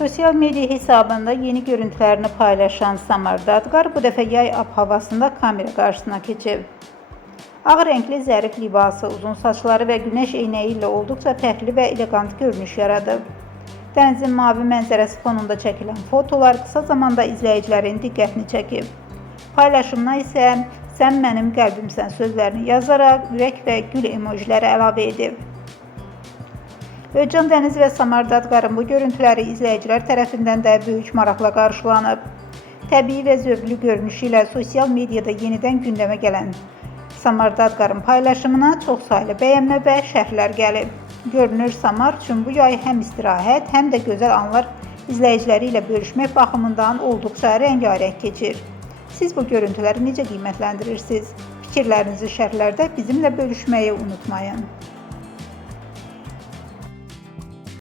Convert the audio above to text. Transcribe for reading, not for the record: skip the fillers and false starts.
Sosyal medya hesabında yeni görüntülerini paylaşan Samar Dadgar bu dəfə yay ab-havasında kamera qarşısına keçib. Ağ renkli zərif libası, uzun saçları və günəş eynəyi ilə olduqca fərqli və elegant görünüş yaradıb. Dənizin mavi mənzərəsi fonunda çəkilən fotolar qısa zamanda izləyicilərin diqqətini çəkib. Paylaşımına isə "Sən mənim qəlbimsən" sözlərini yazaraq ürək və gül emojiləri əlavə edib. Özcan Dəniz və Samar Dadgarın bu görüntüləri izləyicilər tərəfindən də böyük maraqla qarşılanıb. Təbii və zövqlü görünüşü ilə sosial mediada yenidən gündəmə gələn Samar Dadgarın paylaşımına çoxsaylı bəyənmə və şərhlər gəlib. Görünür, Samar üçün bu yay həm istirahət, həm də gözəl anlar izləyiciləri ilə bölüşmək baxımından olduqca rəngarəng keçir. Siz bu görüntüləri necə qiymətləndirirsiniz? Fikirlərinizi şərhlərdə bizimlə bölüşməyi unutmayın.